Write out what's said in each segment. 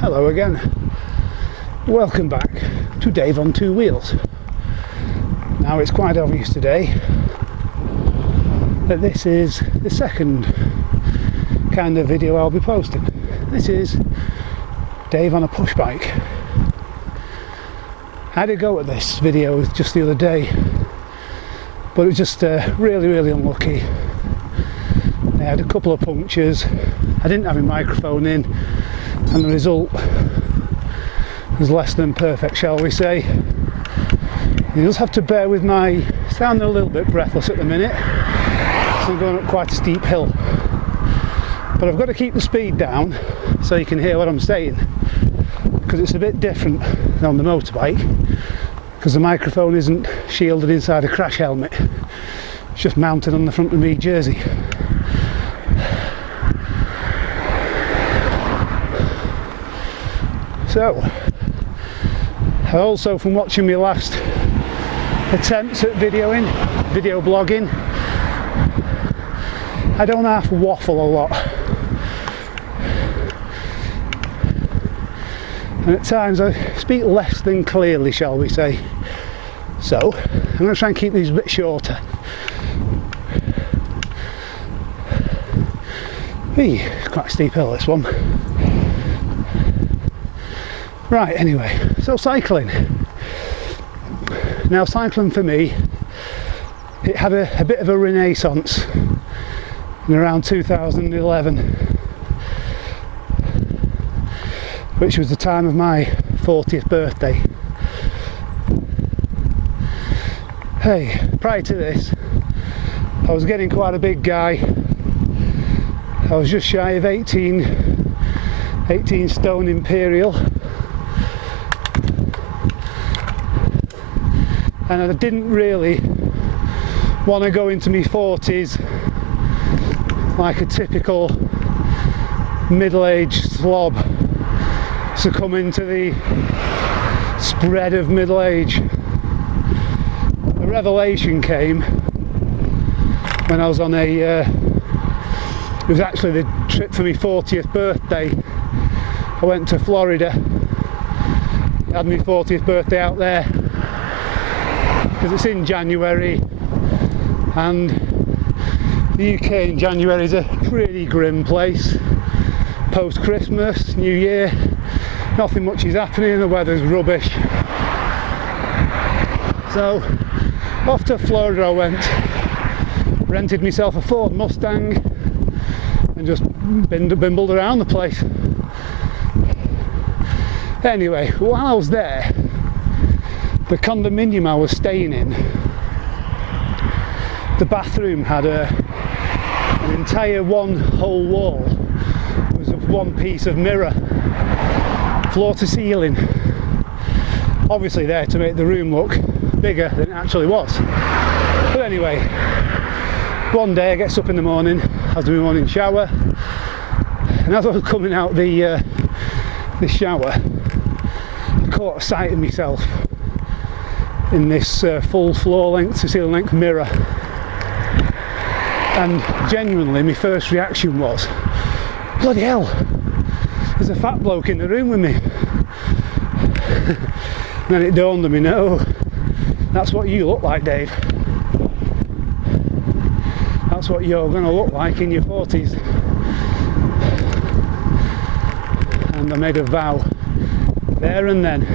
Hello again. Welcome back to Dave on Two Wheels. Now it's quite obvious today that this is the second kind of video I'll be posting. This is Dave on a push bike. I had a go at this video just the other day, but it was just really unlucky. I had a couple of punctures, I didn't have a microphone in, and the result was less than perfect, shall we say. You just have to bear with my sounding a little bit breathless at the minute, so I'm going up quite a steep hill. But I've got to keep the speed down so you can hear what I'm saying, because it's a bit different than on the motorbike, because the microphone isn't shielded inside a crash helmet, it's just mounted on the front of me jersey. So, also from watching my last attempts at video blogging, I don't half waffle a lot, and at times I speak less than clearly, shall we say. So I'm going to try and keep these a bit shorter. Hey, it's quite a steep hill, this one. Right, anyway, so cycling. Now cycling for me, it had a bit of a renaissance in around 2011, which was the time of my 40th birthday. Hey, prior to this, I was getting quite a big guy. I was just shy of 18 stone imperial. And I didn't really want to go into my 40s like a typical middle-aged slob, succumbing to the spread of middle age. The revelation came when I was on it was actually the trip for my 40th birthday. I went to Florida, had my 40th birthday out there, because it's in January, and the UK in January is a pretty grim place. Post Christmas, New Year, nothing much is happening, the weather's rubbish. So off to Florida I went, rented myself a Ford Mustang and just bimbled around the place. Anyway, while I was there, the condominium I was staying in, the bathroom had an entire one whole wall. It was one piece of mirror, floor to ceiling, obviously there to make the room look bigger than it actually was. But anyway, one day I get up in the morning, I do my morning shower, and as I was coming out the shower, I caught sight of myself in this full floor length to ceiling length mirror, and genuinely my first reaction was, bloody hell, there's a fat bloke in the room with me. And then it dawned on me, no, that's what you look like, Dave. That's what you're going to look like in your 40s. And I made a vow there and then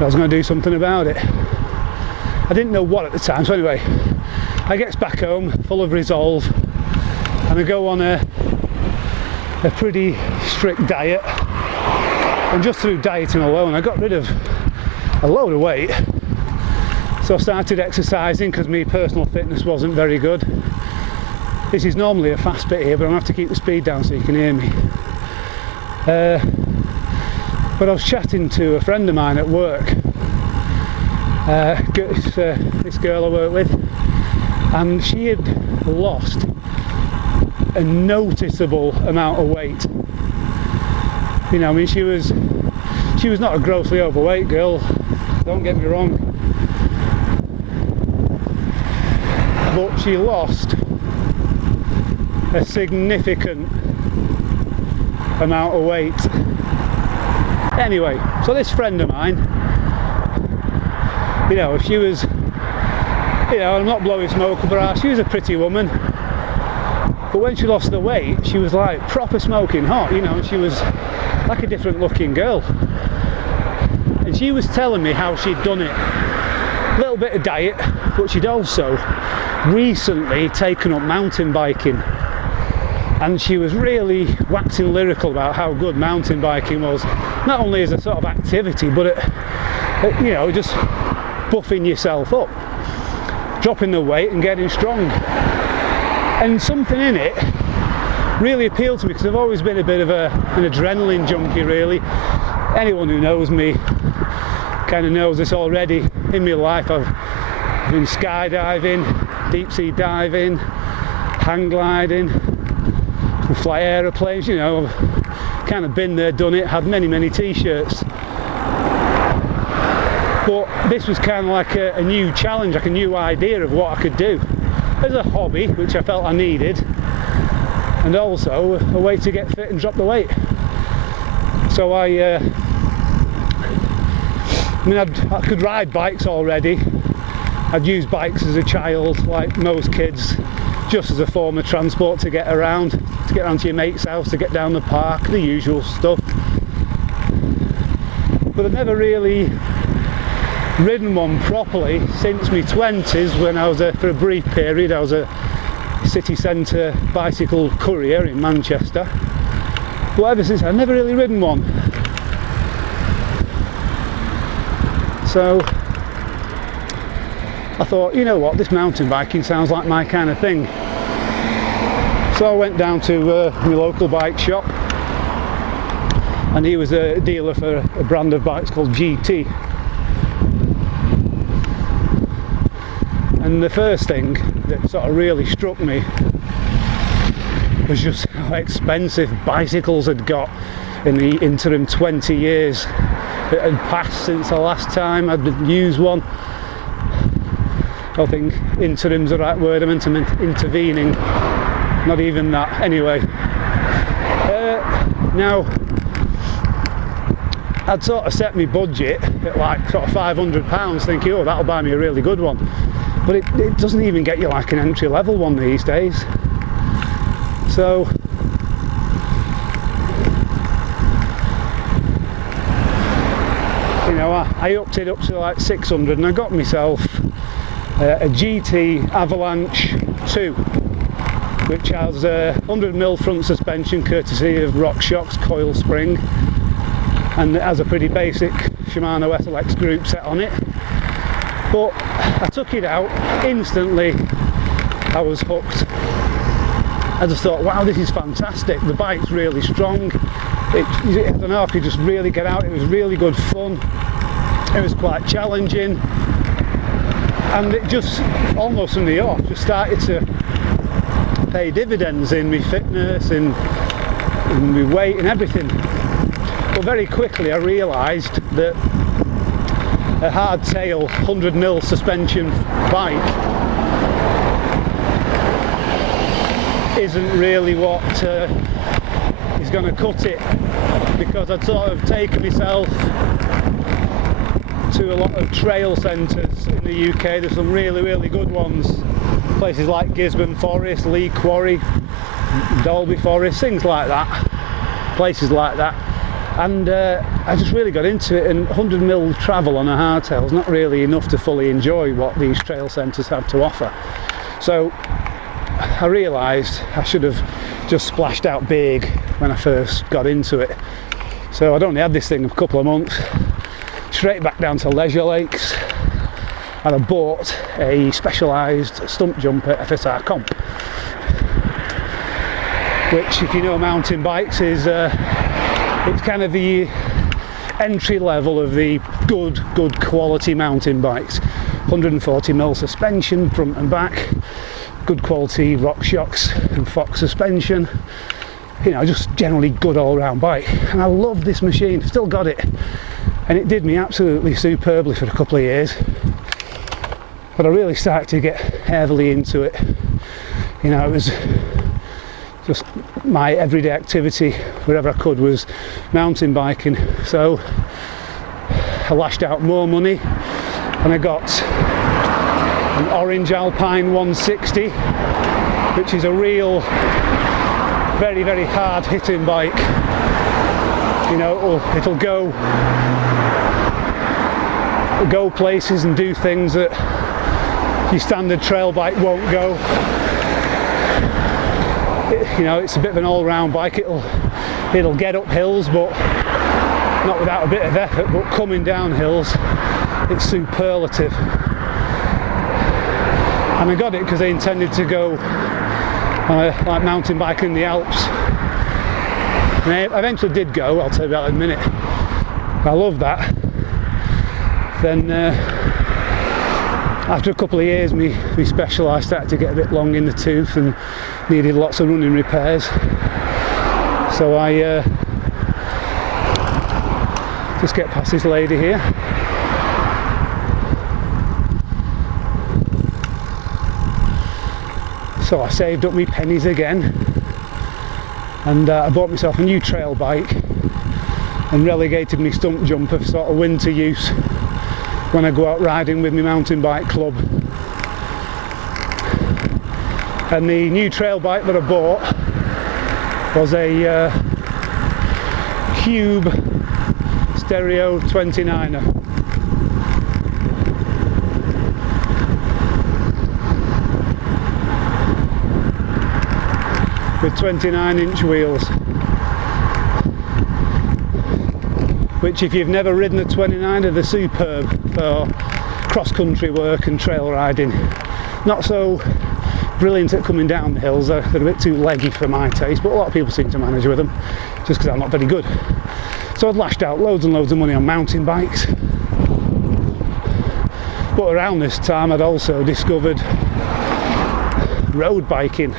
I was going to do something about it. I didn't know what at the time, so anyway, I get back home full of resolve, and I go on a pretty strict diet, and just through dieting alone I got rid of a load of weight. So I started exercising because my personal fitness wasn't very good. This is normally a fast bit here, but I'm going to have to keep the speed down so you can hear me. But I was chatting to a friend of mine at work, this girl I work with, and she had lost a noticeable amount of weight. You know, I mean, she was not a grossly overweight girl, don't get me wrong, but she lost a significant amount of weight. Anyway, so this friend of mine, you know, she was, you know, I'm not blowing smoke up her ass, she was a pretty woman, but when she lost the weight, she was like proper smoking hot, you know, and she was like a different looking girl. And she was telling me how she'd done it. A little bit of diet, but she'd also recently taken up mountain biking. And she was really waxing lyrical about how good mountain biking was, not only as a sort of activity, but at, you know, just buffing yourself up, dropping the weight and getting strong. And something in it really appealed to me, because I've always been a bit of an adrenaline junkie, really. Anyone who knows me kind of knows this already. In my life I've been skydiving, deep sea diving, hang gliding, fly aeroplanes, you know, I've kind of been there, done it, had many t-shirts. But this was kind of like a new challenge, like a new idea of what I could do as a hobby, which I felt I needed, and also a way to get fit and drop the weight. So I could ride bikes already. I'd used bikes as a child, like most kids, just as a form of transport to get around to your mate's house, to get down the park, the usual stuff. But I've never really ridden one properly since my 20s, when I was for a brief period, I was a city centre bicycle courier in Manchester. But ever since, I've never really ridden one. So I thought, you know what, this mountain biking sounds like my kind of thing. So I went down to my local bike shop, and he was a dealer for a brand of bikes called GT. And the first thing that sort of really struck me was just how expensive bicycles had got in the interim 20 years that had passed since the last time I'd used one. I don't think interim's the right word, I meant intervening, not even that. Anyway, now I'd sort of set my budget at like sort of £500, thinking, oh, that'll buy me a really good one. But it doesn't even get you like an entry-level one these days. So you know, I upped it up to like 600, and I got myself a GT Avalanche 2, which has a 100mm front suspension courtesy of RockShox coil spring, and it has a pretty basic Shimano SLX group set on it. But I took it out, instantly I was hooked. I just thought, wow, this is fantastic, the bike's really strong, I don't know, I could just really get out, it was really good fun, it was quite challenging, and it just, almost from the off, just started to pay dividends in my fitness, in my weight and everything. But very quickly I realised that a hardtail 100mm suspension bike isn't really what is going to cut it, because I'd sort of taken myself to a lot of trail centres in the UK. There's some really good ones, places like Gisborne Forest, Lee Quarry, Dalby Forest, things like that, places like that. And I just really got into it, and 100mm travel on a hardtail is not really enough to fully enjoy what these trail centres have to offer. So I realised I should have just splashed out big when I first got into it. So I'd only had this thing a couple of months, straight back down to Leisure Lakes, and I bought a specialised stump jumper FSR comp, which, if you know mountain bikes, is it's kind of the entry level of the good quality mountain bikes. 140mm suspension front and back, good quality RockShox and Fox suspension, you know, just generally good all-round bike. And I love this machine, still got it, and it did me absolutely superbly for a couple of years. But I really started to get heavily into it. You know, it was just my everyday activity wherever I could was mountain biking. So I lashed out more money and I got an orange Alpine 160, which is a real very, very hard hitting bike. You know, it'll go places and do things that your standard trail bike won't go. You know, it's a bit of an all-round bike. It'll get up hills, but not without a bit of effort. But coming down hills, it's superlative. And I got it because I intended to go like mountain biking in the Alps. And I eventually did go. I'll tell you about it in a minute. I love that. Then after a couple of years, my Specialized started to get a bit long in the tooth and needed lots of running repairs. So I just get past this lady here. So I saved up my pennies again, and I bought myself a new trail bike and relegated my stump jumper for sort of winter use when I go out riding with my mountain bike club. And the new trail bike that I bought was a Cube Stereo 29er. With 29-inch wheels, which if you've never ridden a 29er, they're superb for cross-country work and trail riding. Not so brilliant at coming down the hills, they're a bit too leggy for my taste, but a lot of people seem to manage with them, just because I'm not very good. So I'd lashed out loads and loads of money on mountain bikes. But around this time I'd also discovered road biking,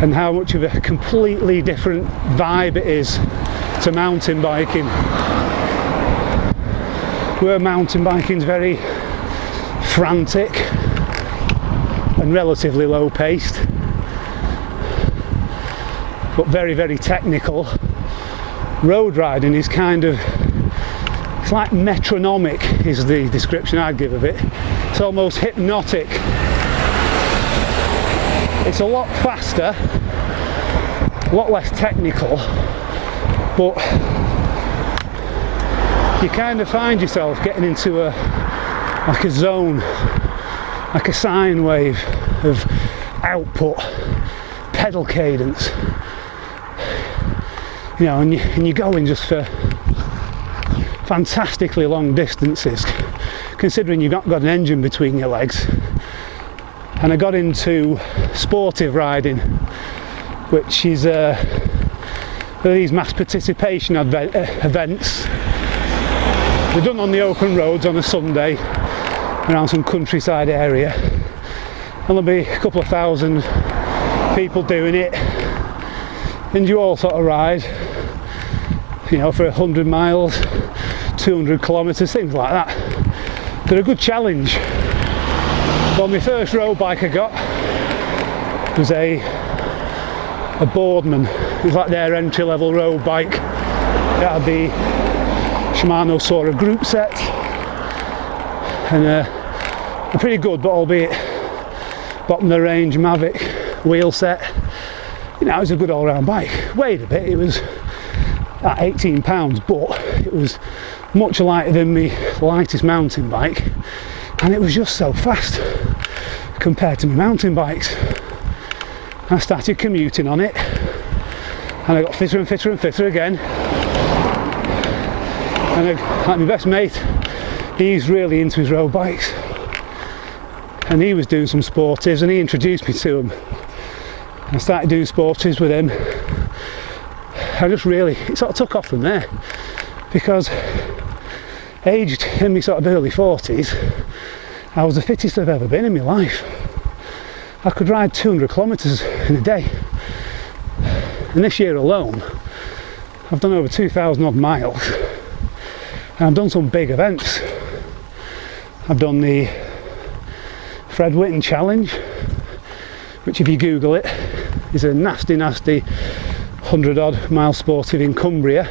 and how much of a completely different vibe it is to mountain biking. Where mountain biking is very frantic and relatively low paced, but very, very technical. Road riding is kind of, it's like metronomic is the description I'd give of it. It's almost hypnotic. It's a lot faster, a lot less technical, but you kind of find yourself getting into a zone, like a sine wave of output, pedal cadence, you know, and you're going just for fantastically long distances, considering you've not got an engine between your legs. And I got into sportive riding, which is these mass participation events. They're done on the open roads on a Sunday around some countryside area, and there'll be a couple of thousand people doing it, and you all sort of ride, you know, for 100 miles, 200 kilometres, things like that. They're a good challenge. Well, my first road bike I got was a Boardman. It was like their entry-level road bike. It had the Shimano Sora group set, and they're pretty good, but albeit bottom of the range Mavic wheel set. You know, it was a good all-round bike. Weighed a bit. It was at 18 pounds, but it was much lighter than my lightest mountain bike. And it was just so fast compared to my mountain bikes. I started commuting on it, and I got fitter and fitter and fitter again. And like my best mate, he's really into his road bikes, and he was doing some sportives, and he introduced me to them. I started doing sportives with him. It sort of took off from there, because aged in my sort of early 40s, I was the fittest I've ever been in my life. I could ride 200 kilometres in a day. And this year alone, I've done over 2,000 odd miles. And I've done some big events. I've done the Fred Whitten Challenge, which if you Google it, is a nasty 100 odd mile sportive in Cumbria,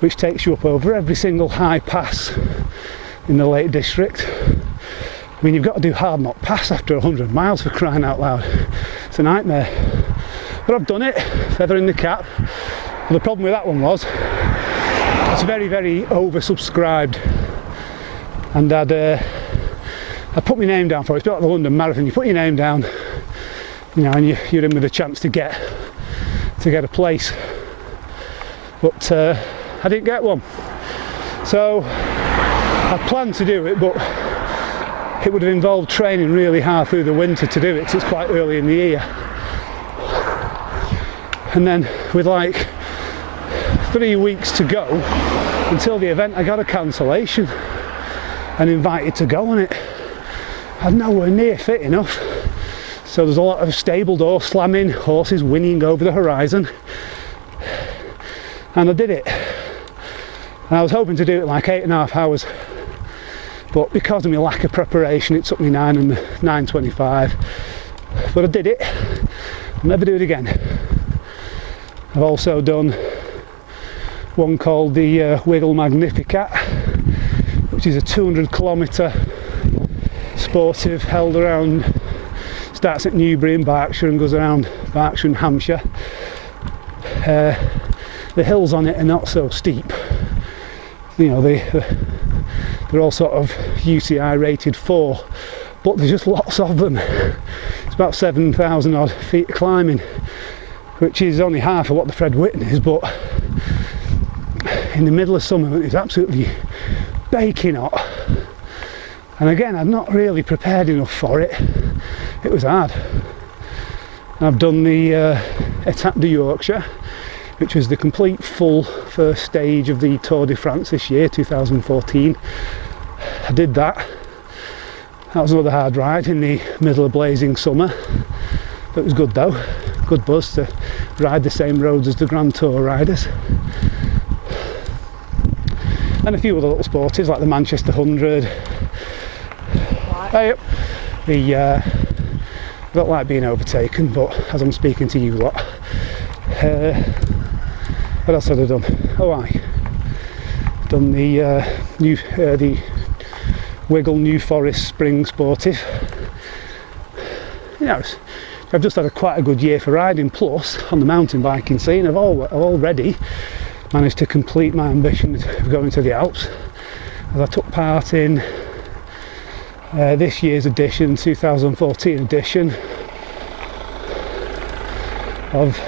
which takes you up over every single high pass in the Lake District. I mean, you've got to do hard knock pass after 100 miles, for crying out loud. It's a nightmare. But I've done it, feather in the cap. Well, the problem with that one was it's very, very oversubscribed, and I put my name down for it. It's like the London Marathon. You put your name down, you know, and you're in with a chance to get a place. But I didn't get one. So I planned to do it, but it would have involved training really hard through the winter to do it, because it's quite early in the year. And then with like 3 weeks to go until the event, I got a cancellation and invited to go on it. I'm nowhere near fit enough, so there's a lot of stable door slamming, horses whinnying over the horizon, and I did it. And I was hoping to do it in like 8.5 hours, but because of my lack of preparation, it took me 9 and 9:25. But I did it. I'll never do it again. I've also done one called the Wiggle Magnificat, which is a 200-kilometre sportive held around, starts at Newbury in Berkshire and goes around Berkshire and Hampshire. The hills on it are not so steep. You know, they're all sort of UCI rated 4, but there's just lots of them. It's about 7,000 odd feet of climbing, which is only half of what the Fred Whitton is, but in the middle of summer it's absolutely baking hot. And again, I'm not really prepared enough for it. It was hard. I've done the Etape de Yorkshire, which was the complete full first stage of the Tour de France this year, 2014. I did that. That was another hard ride in the middle of blazing summer. It was good though. Good buzz to ride the same roads as the Grand Tour riders. And a few other little sporties like the Manchester 100. I don't like being overtaken, but as I'm speaking to you lot, what else had I done? Done the Wiggle New Forest Spring Sportive. You know, I've just had quite a good year for riding, plus on the mountain biking scene I've already managed to complete my ambition of going to the Alps, as I took part in this year's edition, 2014 edition of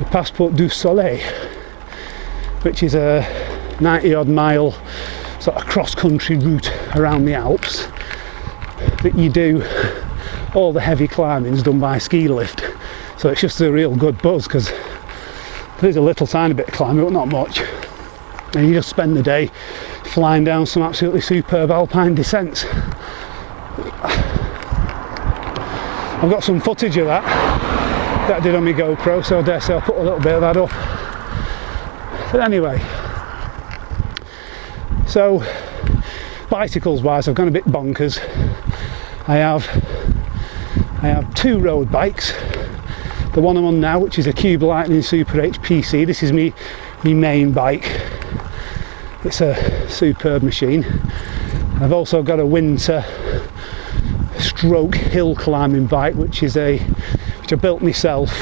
the Passport du Soleil, which is a 90 odd mile sort of cross-country route around the Alps that you do. All the heavy climbing is done by ski lift, so it's just a real good buzz, because there's a little tiny bit of climbing but not much, and you just spend the day flying down some absolutely superb alpine descents. I've got some footage of that I did on my GoPro, so I dare say I'll put a little bit of that up. But anyway, so bicycles wise, I've gone a bit bonkers. I have 2 road bikes. The one I'm on now, which is a Cube Lightning Super HPC. This is me main bike. It's a superb machine. I've also got a winter stroke hill climbing bike, which I built myself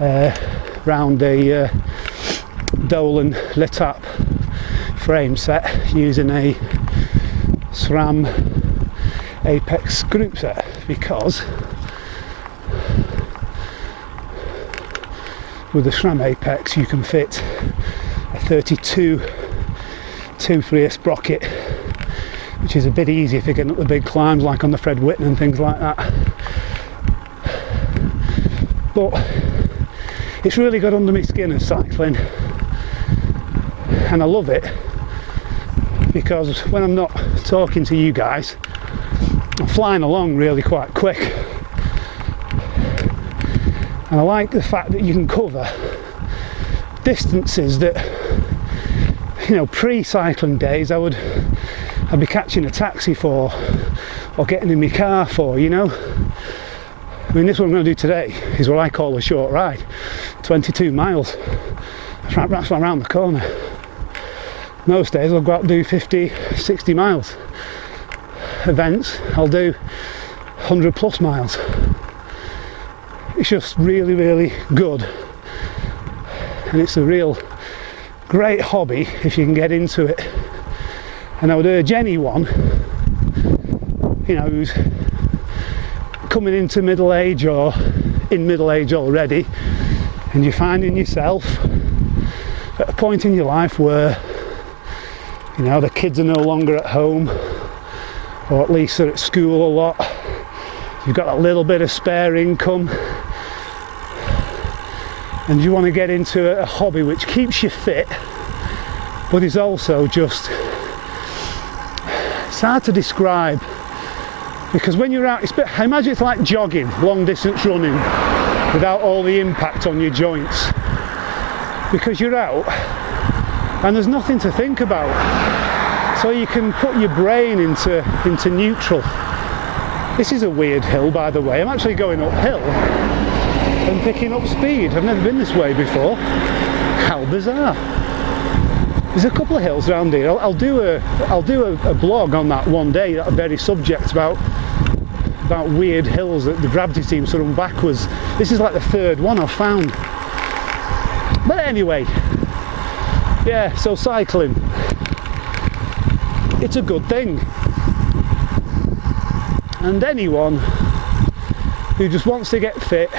round a Dolan L'Etape frame set using a SRAM Apex group set, because with the SRAM Apex you can fit a 32 2-3 sprocket, which is a bit easier if you're getting up the big climbs like on the Fred Whitton and things like that. But it's really got under my skin of cycling, and I love it because when I'm not talking to you guys, I'm flying along really quite quick, and I like the fact that you can cover distances that, you know, pre-cycling days I'd be catching a taxi for, or getting in my car for, you know. I mean, this one I'm going to do today is what I call a short ride, 22 miles. That's around the corner. Most days I'll go out and do 50, 60 miles. Events, I'll do 100 plus miles. It's just really, really good. And it's a real great hobby if you can get into it. And I would urge anyone, you know, who's coming into middle age or in middle age already, and you're finding yourself at a point in your life where, you know, the kids are no longer at home, or at least they're at school a lot, you've got a little bit of spare income, and you want to get into a hobby which keeps you fit, but is also just, it's hard to describe, because when you're out, I imagine it's like jogging, long distance running, without all the impact on your joints, because you're out and there's nothing to think about, so you can put your brain into neutral. This is a weird hill, by the way. I'm actually going uphill and picking up speed. I've never been this way before. How bizarre. There's a couple of hills around here. I'll do a blog on that one day, that very subject, about weird hills that the gravity seems to run backwards. This is like the third one I've found. But anyway, yeah, so cycling, it's a good thing. And anyone who just wants to get fit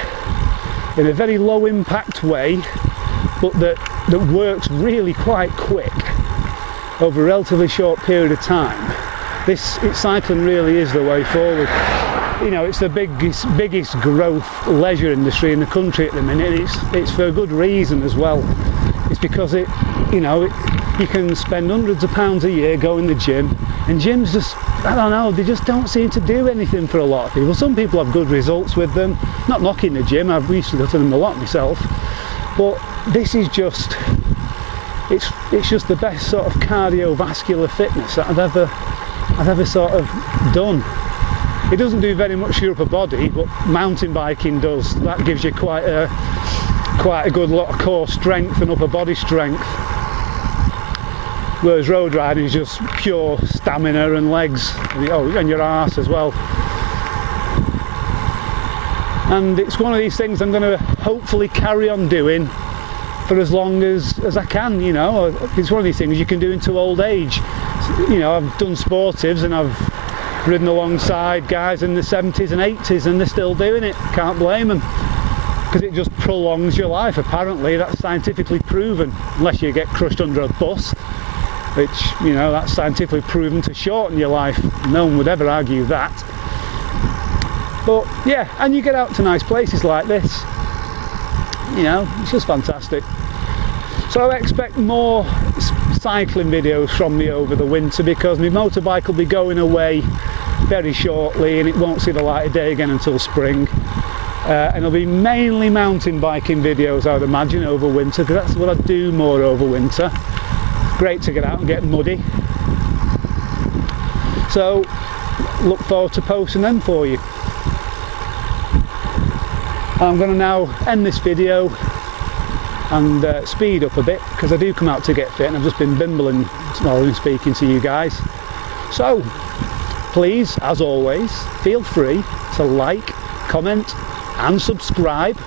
in a very low impact way, but that works really quite quick over a relatively short period of time, cycling really is the way forward. You know, it's the biggest growth leisure industry in the country at the minute. It's for a good reason as well. It's because you can spend hundreds of pounds a year going to the gym, and gyms just, I don't know, they just don't seem to do anything for a lot of people. Some people have good results with them. Not knocking the gym, I've used to go to them a lot myself, but this is just, it's just the best sort of cardiovascular fitness that I've ever sort of done. It doesn't do very much for your upper body, but mountain biking does. That gives you quite a good lot of core strength and upper body strength, whereas road riding is just pure stamina and legs, and your arse as well. And it's one of these things I'm going to hopefully carry on doing for as long as I can. You know, it's one of these things you can do into old age. You know, I've done sportives and I've ridden alongside guys in the 70s and 80s, and they're still doing it. Can't blame them, because it just prolongs your life. Apparently that's scientifically proven, unless you get crushed under a bus, which, you know, that's scientifically proven to shorten your life. No one would ever argue that. But yeah, and you get out to nice places like this, you know, it's just fantastic. So I expect more cycling videos from me over the winter, because my motorbike will be going away very shortly and it won't see the light of day again until spring. And it'll be mainly mountain biking videos, I would imagine, over winter, because that's what I do more over winter. Great to get out and get muddy. So look forward to posting them for you. I'm going to now end this video and speed up a bit, because I do come out to get fit and I've just been bimbling while I'm speaking to you guys. So please, as always, feel free to like, comment and subscribe,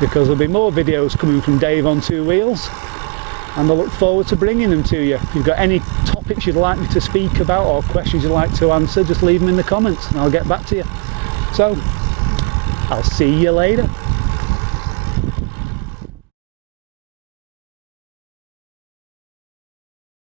because there'll be more videos coming from Dave on Two Wheels, and I look forward to bringing them to you. If you've got any topics you'd like me to speak about or questions you'd like to answer, just leave them in the comments and I'll get back to you. So I'll see you later.